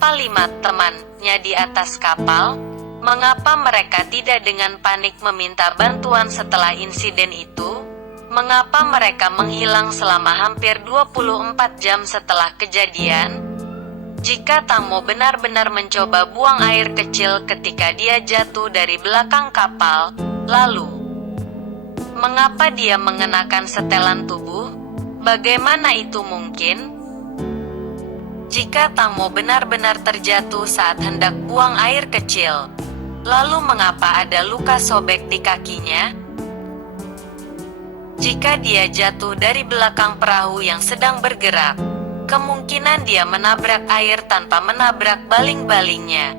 Siapa 5 temannya di atas kapal? Mengapa mereka tidak dengan panik meminta bantuan setelah insiden itu? Mengapa mereka menghilang selama hampir 24 jam setelah kejadian? Jika Tang Mo benar-benar mencoba buang air kecil ketika dia jatuh dari belakang kapal, lalu mengapa dia mengenakan setelan tubuh? Bagaimana itu mungkin? Jika Tang Mo benar-benar terjatuh saat hendak buang air kecil, lalu mengapa ada luka sobek di kakinya? Jika dia jatuh dari belakang perahu yang sedang bergerak, kemungkinan dia menabrak air tanpa menabrak baling-balingnya.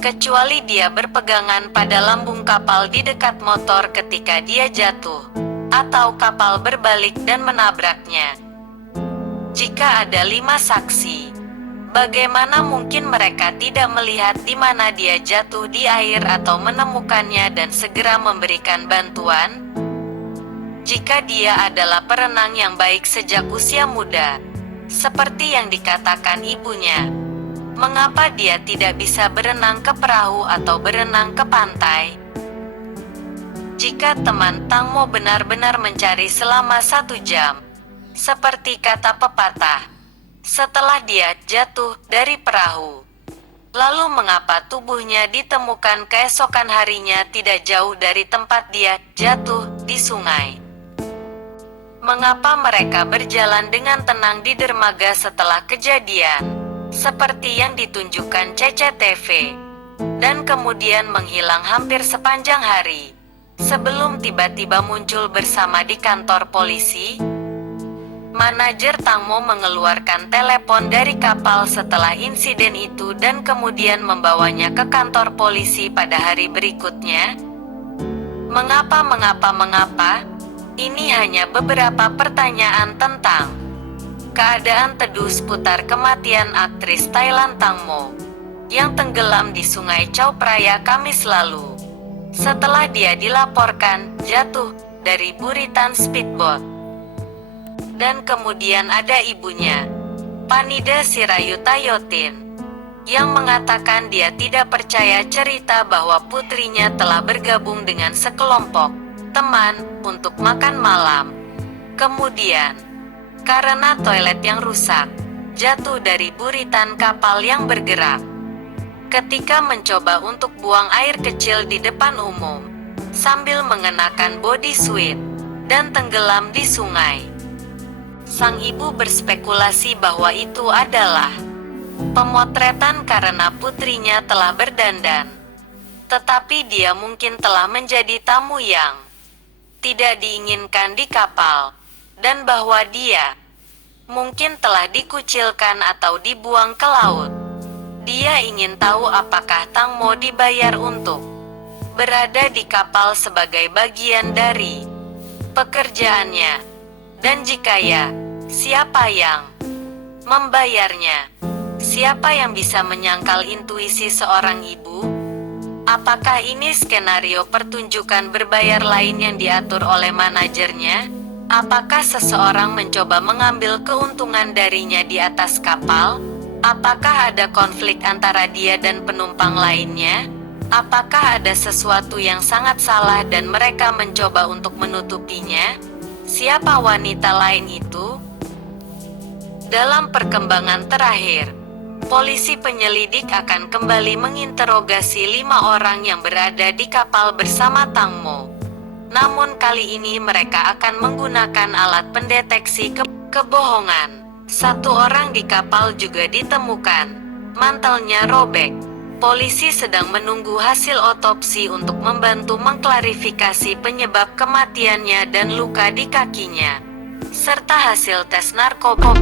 Kecuali dia berpegangan pada lambung kapal di dekat motor ketika dia jatuh, atau kapal berbalik dan menabraknya. Jika ada 5 saksi, bagaimana mungkin mereka tidak melihat di mana dia jatuh di air atau menemukannya dan segera memberikan bantuan? Jika dia adalah perenang yang baik sejak usia muda, seperti yang dikatakan ibunya, mengapa dia tidak bisa berenang ke perahu atau berenang ke pantai? Jika teman Tang Mo benar-benar mencari selama 1 jam, seperti kata pepatah, setelah dia jatuh dari perahu, lalu mengapa tubuhnya ditemukan keesokan harinya tidak jauh dari tempat dia jatuh di sungai? Mengapa mereka berjalan dengan tenang di dermaga setelah kejadian, seperti yang ditunjukkan CCTV, dan kemudian menghilang hampir sepanjang hari, sebelum tiba-tiba muncul bersama di kantor polisi? Manajer Tang Mo mengeluarkan telepon dari kapal setelah insiden itu dan kemudian membawanya ke kantor polisi pada hari berikutnya. Mengapa? Ini hanya beberapa pertanyaan tentang keadaan teduh seputar kematian aktris Thailand Tang Mo yang tenggelam di Sungai Chao Phraya Kamis lalu, setelah dia dilaporkan jatuh dari buritan speedboat. Dan kemudian ada ibunya, Panida Sirayutayotin, yang mengatakan dia tidak percaya cerita bahwa putrinya telah bergabung dengan sekelompok teman untuk makan malam. Kemudian, karena toilet yang rusak, jatuh dari buritan kapal yang bergerak. Ketika mencoba untuk buang air kecil di depan umum, sambil mengenakan bodysuit, dan tenggelam di sungai. Sang ibu berspekulasi bahwa itu adalah pemotretan karena putrinya telah berdandan. Tetapi dia mungkin telah menjadi tamu yang tidak diinginkan di kapal, dan bahwa dia mungkin telah dikucilkan atau dibuang ke laut. Dia ingin tahu apakah Tang Mo dibayar untuk berada di kapal sebagai bagian dari pekerjaannya, dan jika ya, siapa yang membayarnya? Siapa yang bisa menyangkal intuisi seorang ibu? Apakah ini skenario pertunjukan berbayar lain yang diatur oleh manajernya? Apakah seseorang mencoba mengambil keuntungan darinya di atas kapal? Apakah ada konflik antara dia dan penumpang lainnya? Apakah ada sesuatu yang sangat salah dan mereka mencoba untuk menutupinya? Siapa wanita lain itu? Dalam perkembangan terakhir, polisi penyelidik akan kembali menginterogasi 5 orang yang berada di kapal bersama Tang Mo. Namun kali ini mereka akan menggunakan alat pendeteksi kebohongan. 1 orang di kapal juga ditemukan, mantelnya robek. Polisi sedang menunggu hasil otopsi untuk membantu mengklarifikasi penyebab kematiannya dan luka di kakinya, serta hasil tes narkoba.